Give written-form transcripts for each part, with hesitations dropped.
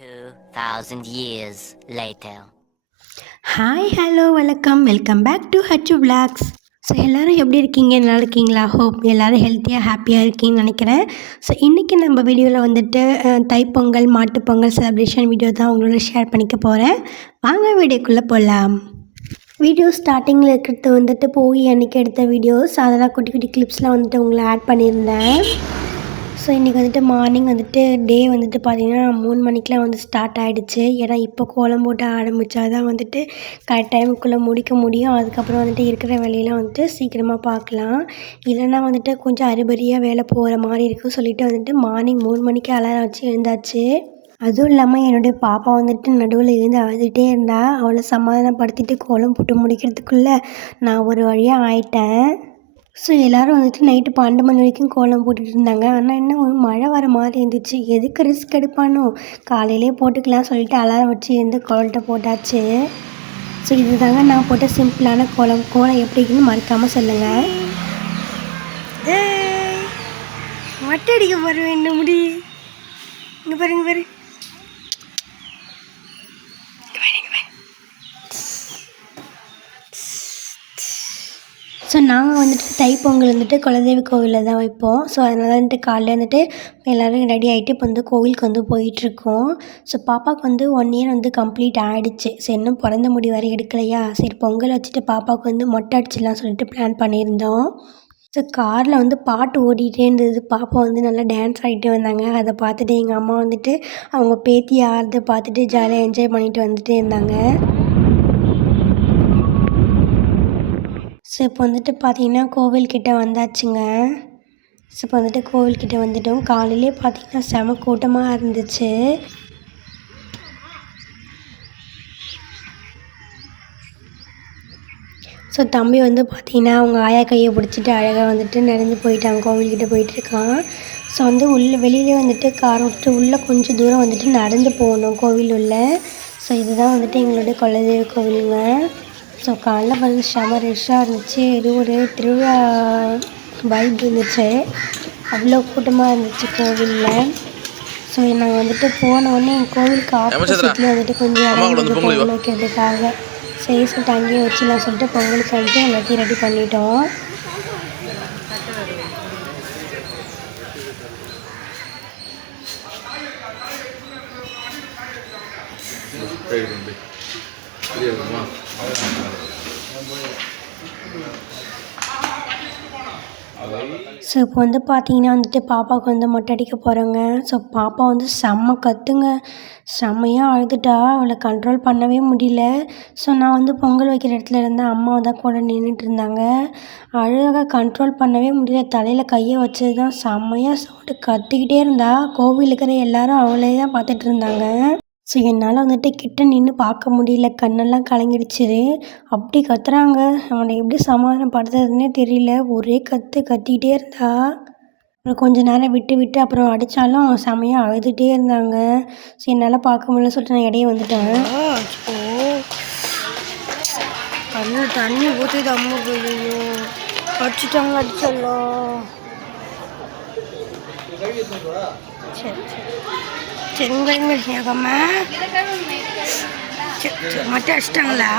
2000 years later. Hi hello வணக்கம் welcome back to Hachu vlogs. So எல்லோரும் எப்படி இருக்கீங்க, நல்லா இருக்கீங்களா? ஹோப் எல்லோரும் ஹெல்த்தியாக ஹாப்பியாக இருக்கீங்கன்னு நினைக்கிறேன். ஸோ இன்றைக்கி நம்ம வீடியோவில் வந்துட்டு தைப்பொங்கல் மாட்டுப்பொங்கல் செலிப்ரேஷன் வீடியோ தான் உங்களோட ஷேர் பண்ணிக்க போகிறேன். வாங்க வீடியோக்குள்ளே போகலாம். வீடியோ ஸ்டார்டிங்கில் இருக்கிறது வந்துட்டு போய் அன்றைக்கி எடுத்த வீடியோஸ், அதெல்லாம் குட்டி குட்டி கிளிப்ஸ்லாம் வந்துட்டு உங்களை ஆட் பண்ணியிருந்தேன். ஸோ இன்றைக்கி வந்துட்டு மார்னிங் வந்துட்டு டே வந்துட்டு பார்த்திங்கன்னா 3 மணிக்கெலாம் வந்து ஸ்டார்ட் ஆகிடுச்சு. ஏன்னா இப்போ கோலம் போட்டு ஆரம்பித்தா தான் வந்துட்டு கரெக்ட் டைமுக்குள்ளே முடிக்க முடியும். அதுக்கப்புறம் வந்துட்டு இருக்கிற வேலையெல்லாம் வந்துட்டு சீக்கிரமாக பார்க்கலாம். இல்லைன்னா வந்துட்டு கொஞ்சம் அரிபரியாக வேலை போகிற மாதிரி இருக்குன்னு சொல்லிட்டு வந்துட்டு மார்னிங் 3 மணிக்கு அலாரம் வச்சு எழுந்தாச்சு. அதுவும் இல்லாமல் என்னுடைய பாப்பா வந்துட்டு நடுவில் எழுந்து அழுதுகிட்டே இருந்தா. அவளை சமாதானப்படுத்திட்டு கோலம் போட்டு முடிக்கிறதுக்குள்ளே நான் ஒரு வழியாக ஆயிட்டேன். ஸோ எல்லோரும் வந்துட்டு நைட்டு 12 மணி வரைக்கும் கோலம் போட்டுட்டு இருந்தாங்க. ஆனால் என்ன ஒரு மழை வர மாதிரி இருந்துச்சு. எதுக்கு ரிஸ்க் எடுப்பானோ, காலையிலே போட்டுக்கலாம் சொல்லிட்டு அலாரம் வச்சு எழுந்து கோலத்தை போட்டாச்சு. ஸோ இதுதாங்க நான் போட்ட சிம்பிளான கோலம். கோலம் எப்படி இருக்குன்னு மறக்காமல் சொல்லுங்கள். மொட்டை அடிக்க போகிறேன் என்ன முடி. இங்கே பாருங்க பாரு. ஸோ நாங்கள் வந்துட்டு தைப்பொங்கல் வந்துட்டு குலதெய்வ கோவிலில் தான் வைப்போம். ஸோ அதனால் வந்துட்டு காலையில் வந்துட்டு எல்லோரும் ரெடி ஆகிட்டு இப்போ வந்து கோவிலுக்கு வந்து போயிட்டுருக்கோம். ஸோ பாப்பாவுக்கு வந்து 1 இயர் வந்து கம்ப்ளீட் ஆகிடுச்சு. ஸோ இன்னும் பிறந்த முடி வரை எடுக்கலையா, சரி பொங்கல் வச்சுட்டு பாப்பாவுக்கு வந்து மொட்டை அடிச்சிடலாம் சொல்லிட்டு பிளான் பண்ணியிருந்தோம். ஸோ காரில் வந்து பாட்டு ஓடிட்டே இருந்தது. பாப்பா வந்து நல்லா டான்ஸ் ஆகிட்டு வந்தாங்க. அதை பார்த்துட்டு எங்கள் அம்மா வந்துட்டு அவங்க பேத்தி ஆடுறதை பார்த்துட்டு ஜாலியாக என்ஜாய் பண்ணிட்டு வந்துட்டே இருந்தாங்க. ஸோ இப்போ வந்துட்டு பார்த்திங்கன்னா கோவில்கிட்ட வந்தாச்சுங்க. ஸோ இப்போ வந்துட்டு கோவில்கிட்ட வந்துட்டோம். காலையிலே பார்த்திங்கன்னா செம கூட்டமாக இருந்துச்சு. ஸோ தம்பி வந்து பார்த்திங்கன்னா அவங்க ஆயா கையை பிடிச்சிட்டு அழகாக வந்துட்டு நடந்து போயிட்டாங்க, கோவில்கிட்ட போயிட்டுருக்கான். ஸோ வந்து வெளியிலே வந்துட்டு கார் விட்டு உள்ளே கொஞ்சம் தூரம் வந்துட்டு நடந்து போகணும் கோவில் உள்ள. ஸோ இதுதான் வந்துட்டு எங்களுடைய குலதெய்வ கோவிலுங்க. ஸோ காலைல வந்து செம ரஷ்ஷாக இருந்துச்சு. இது ஒரு திருவிழா வைப் இருந்துச்சு. அவ்வளோ கூட்டமாக இருந்துச்சு கோவிலில். ஸோ நாங்கள் வந்துட்டு போனோடனே எங்கள் கோவிலுக்கு ஆப்போசிட்லேயே வந்துட்டு கொஞ்சம் இடம் வந்து பொங்கல் வைக்கிறதுக்காக சரி சொல்லிட்டு அங்கேயே வச்சுலாம் சொல்லிட்டு பொங்கலுக்கு வந்துட்டு எல்லாத்தையும் ரெடி பண்ணிட்டோம். ஸோ இப்போ வந்து பார்த்திங்கன்னா வந்துட்டு பாப்பாவுக்கு வந்து மொட்டை அடிக்க போகிறோங்க. ஸோ பாப்பா வந்து செம்ம கத்துங்க, செம்மையாக அழுதுட்டா. அவளை கண்ட்ரோல் பண்ணவே முடியல. ஸோ நான் வந்து பொங்கல் வைக்கிற இடத்துல இருந்தேன், அம்மா தான் கூட நின்றுட்டு இருந்தாங்க. அழகாக கண்ட்ரோல் பண்ணவே முடியல. தலையில் கையை வச்சது தான் செம்மையாக சவுண்டு கத்திக்கிட்டே இருந்தா. கோவில் இருக்கிற எல்லாரும் அவளே தான் பார்த்துட்டு இருந்தாங்க. ஸோ என்னால் வந்துட்டு கிட்ட நின்று பார்க்க முடியல, கண்ணெல்லாம் கலங்கிடுச்சு. அப்படி கத்துறாங்க, அவனை எப்படி சமாதானப்படுத்துறதுன்னே தெரியல. ஒரே கத்திக்கிட்டே இருந்தா. அப்புறம் கொஞ்ச நேரம் விட்டு விட்டு அப்புறம் அடித்தாலும் செமையாக அழுதுகிட்டே இருந்தாங்க. ஸோ என்னால் பார்க்க முடியல சொல்லிட்டு நான் இடையே வந்துட்டேன். தண்ணி ஊற்றிட்டு அம்மா அடிச்சிட்டாங்க, அடிச்சிடலாம். சரி சரி சரி உங்கள் சேகம்மா மட்டும் அடிச்சிட்டாங்களா?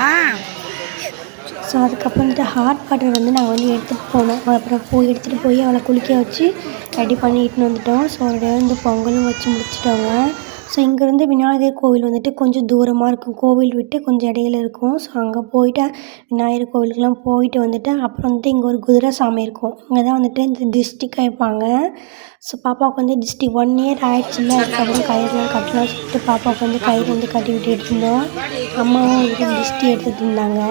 ஸோ அதுக்கப்புறம் வந்துட்டு ஹாட் வாட்டர் வந்து நாங்கள் வந்து எடுத்துகிட்டு போனோம். அப்புறம் எடுத்துகிட்டு போய் அவளை குளிக்க வச்சு ரெடி பண்ணிட்டு வந்துட்டோம். ஸோ அவருடைய வந்து பொங்கலும் வச்சு முடிச்சிட்டோங்க. ஸோ இங்கேருந்து விநாயகர் கோவில் வந்துட்டு கொஞ்சம் தூரமாக இருக்கும், கோவில் விட்டு கொஞ்சம் இடையில இருக்கும். ஸோ அங்கே போயிட்டு விநாயகர் கோவிலுக்கெலாம் போயிட்டு வந்துட்டு அப்புறம் வந்துட்டு இங்கே ஒரு குதிரை சாமி இருக்கும். இங்கே தான் வந்துட்டு இந்த டிஸ்ட்ரிக் வைப்பாங்க. ஸோ பாப்பாவுக்கு வந்து டிஸ்ட்ரிக் 1 இயர் ஆகிடுச்சுல, அதுக்கப்புறம் கயிறுலாம் கட்டலாம் சொல்லிட்டு பாப்பாவுக்கு வந்து கயிறு வந்து கட்டி விட்டுட்டு இருந்தோம். அம்மாவும் வந்துட்டு டிஸ்ட்ரி எடுத்துகிட்டு இருந்தாங்க.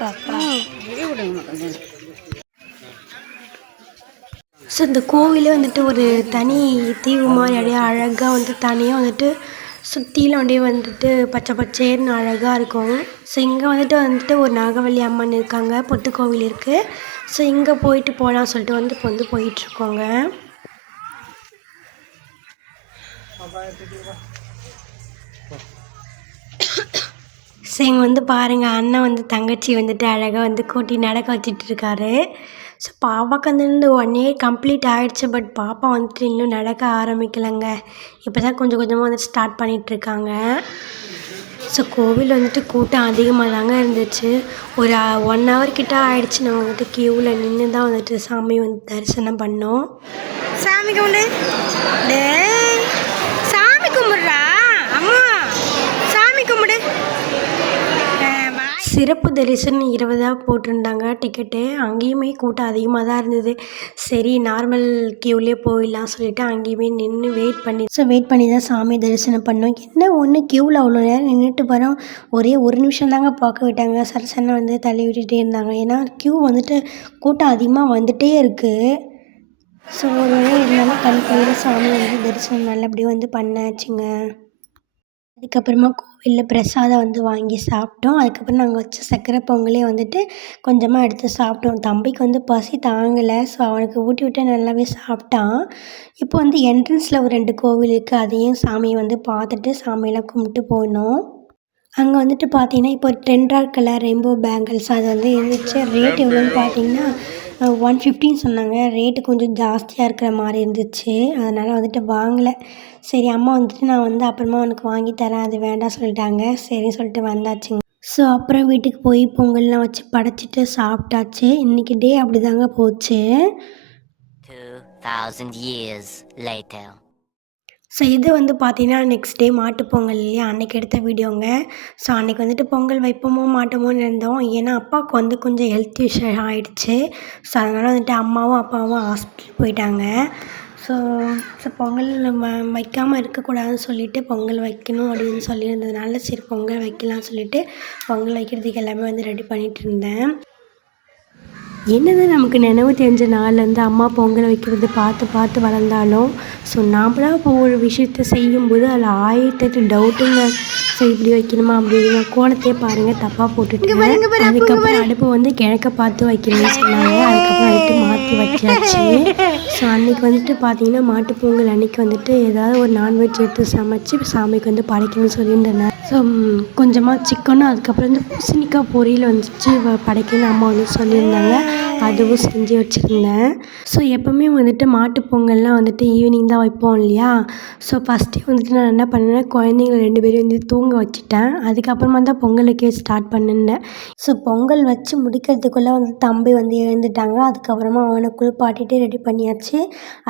பாப்பா ஸோ இந்த கோவிலே வந்துட்டு ஒரு தனி தீவு மாதிரி அப்படியே அழகாக வந்து தனியாக வந்துட்டு சுற்றிலும் அப்படியே வந்துட்டு பச்சை பச்சேர்னு அழகாக இருக்கும். ஸோ இங்கே வந்துட்டு ஒரு நாகவல்லி அம்மன் இருக்காங்க, பொட்டு கோவில் இருக்குது. ஸோ இங்கே போயிட்டு போகலாம் சொல்லிட்டு வந்து இப்போ வந்து போயிட்டுருக்கோங்க. ஸோ இங்கே வந்து பாருங்கள், அண்ணன் வந்து தங்கச்சி வந்துட்டு அழகாக வந்து கூட்டி நடக்க வச்சிட்ருக்காரு. ஸோ பாப்பாவுக்கு வந்து 1 இயர் கம்ப்ளீட் ஆகிடுச்சு. பட் பாப்பா வந்துட்டு இன்னும் நடக்க ஆரம்பிக்கலைங்க. இப்போ தான் கொஞ்சம் கொஞ்சமாக வந்துட்டு ஸ்டார்ட் பண்ணிகிட்ருக்காங்க. ஸோ கோவில் வந்துட்டு கூட்டம் அதிகமாக தாங்க இருந்துச்சு. ஒரு 1 ஹவர் கிட்ட ஆகிடுச்சு. நான் வந்துட்டு க்யூவில் நின்று தான் வந்துட்டு சாமி வந்து தரிசனம் பண்ணோம். சாமி கும்பிடு, டே சாமி கும்பிட்றா அம்மா, சாமி கும்பிடு. சிறப்பு தரிசனம் 20 போட்டிருந்தாங்க டிக்கெட்டு. அங்கேயுமே கூட்டம் அதிகமாக தான் இருந்தது. சரி நார்மல் க்யூவிலே போயிடலாம் சொல்லிவிட்டு அங்கேயுமே நின்று வெயிட் பண்ணி தான் சாமி தரிசனம் பண்ணோம். என்ன ஒன்று க்யூவில் அவ்வளோ நேரம் நின்றுட்டு வரோம். ஒரே 1 நிமிஷம் தாங்க பார்க்க விட்டாங்க. சரசனை வந்து தள்ளி விட்டுட்டே இருந்தாங்க. ஏன்னா க்யூ வந்துட்டு கூட்டம் அதிகமாக வந்துகிட்டே இருக்குது. ஸோ ஒரு வேளை இருந்தாலும் கண்கொள்ளாத சாமி வந்து தரிசனம் நல்லபடியாக வந்து பண்ணாச்சுங்க. அதுக்கப்புறமா கோவிலில் பிரசாதம் வந்து வாங்கி சாப்பிட்டோம். அதுக்கப்புறம் நாங்கள் வச்ச சர்க்கரை பொங்கலே வந்துட்டு கொஞ்சமாக எடுத்து சாப்பிட்டோம். தம்பிக்கு வந்து பசி தாங்கலை. ஸோ அவனுக்கு ஊட்டி விட்டு நல்லாவே சாப்பிட்டான். இப்போ வந்து என்ட்ரன்ஸில் ஒரு 2 கோவில் இருக்குது. அதையும் சாமியை வந்து பார்த்துட்டு சாமியெல்லாம் கும்பிட்டு போனோம். அங்கே வந்துட்டு பார்த்தீங்கன்னா இப்போ ட்ரெண்டாக இருக்குல்ல ரெயின்போ பேங்கிள்ஸ், அது வந்து இருந்துச்சு. ரேட் எவ்வளோன்னு பார்த்தீங்கன்னா 150 சொன்னாங்க. ரேட்டு கொஞ்சம் ஜாஸ்தியாக இருக்கிற மாதிரி இருந்துச்சு. அதனால் வந்துட்டு வாங்கலை. சரி அம்மா வந்துட்டு நான் வந்து அப்புறமா உனக்கு வாங்கி தரேன், அது வேண்டாம் சொல்லிட்டாங்க. சரின்னு சொல்லிட்டு வந்தாச்சுங்க. ஸோ அப்புறம் வீட்டுக்கு போய் பொங்கல்லாம் வச்சு படைச்சிட்டு சாப்பிட்டாச்சு. இன்றைக்கி டே அப்படி தாங்க போச்சு. 2000 years later. ஸோ இது வந்து பார்த்தீங்கன்னா நெக்ஸ்ட் டே மாட்டுப் பொங்கல் இல்லையா, அன்றைக்கி எடுத்த வீடியோங்க. ஸோ அன்றைக்கி வந்துட்டு பொங்கல் வைப்போமோ மாட்டோமோன்னு இருந்தோம். ஏன்னா அப்பாவுக்கு வந்து கொஞ்சம் ஹெல்த் இஷ்யூ ஆகிடுச்சு. ஸோ அதனால் வந்துட்டு அம்மாவும் அப்பாவும் ஹாஸ்பிட்டல் போயிட்டாங்க. ஸோ பொங்கல் வைக்காமல் இருக்கக்கூடாதுன்னு சொல்லிவிட்டு பொங்கல் வைக்கணும் அப்படின்னு சொல்லியிருந்ததுனால சரி பொங்கல் வைக்கலாம்னு சொல்லிவிட்டு பொங்கல் வைக்கிறதுக்கு எல்லாமே வந்து ரெடி பண்ணிகிட்டு இருந்தேன். என்னதான் நமக்கு நினைவு தெரிஞ்ச நாள்லேருந்து அம்மா பொங்கல் வைக்கிறது பார்த்து வளர்ந்தாலும் ஸோ நாமளாக இப்போ ஒரு விஷயத்த செய்யும்போது அதில் 1008 டவுட்டுங்க. ஸோ இப்படி வைக்கணுமா அப்படி வைக்கணுமா, கோலத்தையே பாருங்கள் தப்பாக போட்டுட்டு அதுக்கப்புறம் அடுப்பு வந்து கிழக்க பார்த்து வைக்கணும்னு சொன்னாங்க. அதுக்கப்புறம் வந்துட்டு மாற்றி வச்சாச்சு. ஸோ அன்றைக்கி வந்துட்டு பார்த்திங்கன்னா மாட்டுப் பொங்கல் அன்றைக்கி வந்துட்டு ஏதாவது ஒரு நான்வெஜ் எடுத்து சமைச்சு சாமிக்கு வந்து படைக்கணும்னு சொல்லியிருந்தேன். ஸோ கொஞ்சமாக சிக்கனும் அதுக்கப்புறம் வந்து பூசணிக்காய் பொரியல் வந்துச்சு படைக்கணும்னு அம்மா வந்து சொல்லியிருந்தாங்க. அதுவும் செஞ்சு வச்சுருந்தேன். ஸோ எப்போவுமே வந்துட்டு மாட்டுப் பொங்கல்லாம் வந்துட்டு ஈவினிங் தான் வைப்போம் இல்லையா. ஸோ ஃபஸ்ட்டே வந்துட்டு நான் என்ன பண்ணேன்னா குழந்தைங்கள 2 பேரையும் வந்து தூங்க வச்சுட்டேன். அதுக்கப்புறமா தான் பொங்கல் வைக்க ஸ்டார்ட் பண்ணிருந்தேன். ஸோ பொங்கல் வச்சு முடிக்கிறதுக்குள்ளே வந்து தம்பி வந்து எழுந்துட்டாங்க. அதுக்கப்புறமா அவனை குளிப்பாட்டிட்டு ரெடி பண்ணியாச்சு.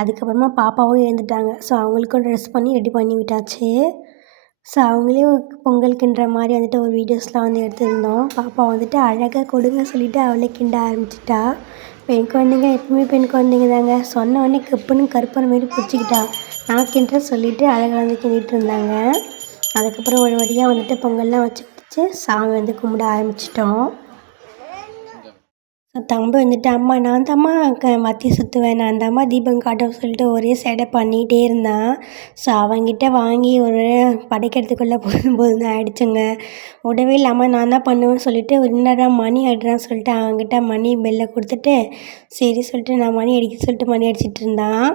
அதுக்கப்புறமா பாப்பாவும் எழுந்துட்டாங்க. ஸோ அவங்களுக்கும் ட்ரெஸ் பண்ணி ரெடி பண்ணி விட்டாச்சு. ஸோ அவங்களே பொங்கலுக்குன்ற மாதிரி வந்துட்டு ஒரு வீடியோஸ்லாம் வந்து எடுத்திருந்தோம். பாப்பா வந்துட்டு அழகாக கொடுங்க சொல்லிவிட்டு அவளே கிண்ட ஆரம்பிச்சிட்டா. பெண் குழந்தைங்க எப்பவுமே பெண் குழந்தைங்க தாங்க. சொன்ன உடனே கப்புன்னு கருப்பனை மாரி பிடிச்சிக்கிட்டா. நான் கிண்டுற சொல்லிவிட்டு அழகாக வந்து கிண்டிகிட்டு இருந்தாங்க. அதுக்கப்புறம் ஒரு வழியாக வந்துட்டு பொங்கல்லாம் வச்சு சாமி வந்து கும்பிட ஆரம்பிச்சிட்டோம். தம்பி வந்துட்டு அம்மா நான் தாம்மா வத்தி சுற்றுவேன், நான் தாம்மா தீபம் காட்டுவேன் சொல்லிட்டு ஒரே சேட்டை பண்ணிகிட்டே இருந்தான். ஸோ அவன்கிட்ட வாங்கி ஒரு படைக்கிறதுக்குள்ளே போதும் ஆகிடுச்சுங்க. விடவே இல்லாமல் நான் தான் பண்ணுவேன்னு சொல்லிட்டு என்னடா மணி ஆகிடுறான்னு சொல்லிட்டு அவன்கிட்ட மணி பெல்லை கொடுத்துட்டு சரி சொல்லிட்டு நான் மணி அடிக்க சொல்லிட்டு மணி அடிச்சிட்டு இருந்தான்.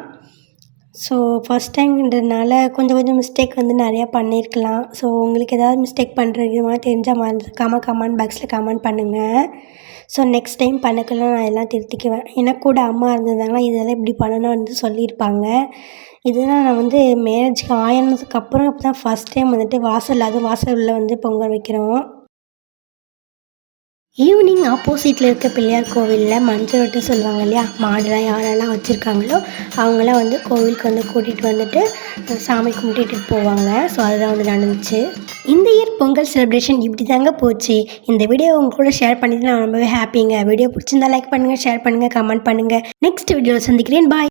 ஸோ ஃபஸ்ட் டைம்ன்றதுனால கொஞ்சம் மிஸ்டேக் வந்து நிறையா பண்ணியிருக்கலாம். ஸோ உங்களுக்கு ஏதாவது மிஸ்டேக் பண்ணுறது மாதிரி தெரிஞ்சால் மறக்காமல் கமெண்ட் பாக்ஸில் கமெண்ட் பண்ணுங்கள். ஸோ நெக்ஸ்ட் டைம் பண்ணக்கெல்லாம் நான் எல்லாம் திருத்திக்குவேன். எனக்கு கூட அம்மா இருந்திருந்தாங்கன்னா இதெல்லாம் இப்படி பண்ணணும் வந்து சொல்லியிருப்பாங்க. இதெல்லாம் நான் வந்து மேரேஜுக்கு ஆனதுக்கப்புறம் இப்போ தான் ஃபஸ்ட் டைம் வந்துட்டு வாசலில் வந்து பொங்கல் வைக்கிறோம். ஈவினிங் ஆப்போசிட்டில் இருக்க பிள்ளையார் கோவிலில் மஞ்சள் விட்டு சொல்லுவாங்க இல்லையா, மாடுலாம் யாரெல்லாம் வச்சுருக்காங்களோ அவங்களாம் வந்து கோவிலுக்கு வந்து கூட்டிகிட்டு வந்துட்டு சாமி கும்பிட்டுட்டு போவாங்க. ஸோ அதுதான் வந்து நடந்துச்சு. இந்த இயர் பொங்கல் செலிப்ரேஷன் இப்படி தாங்க போச்சு. இந்த வீடியோ உங்க கூட ஷேர் பண்ணிட்டு நான் ரொம்பவே ஹாப்பிங்க. வீடியோ பிடிச்சிருந்தா லைக் பண்ணுங்கள், ஷேர் பண்ணுங்கள், கமெண்ட் பண்ணுங்கள். நெக்ஸ்ட் வீடியோவில் சந்திக்கிறேன். பாய்.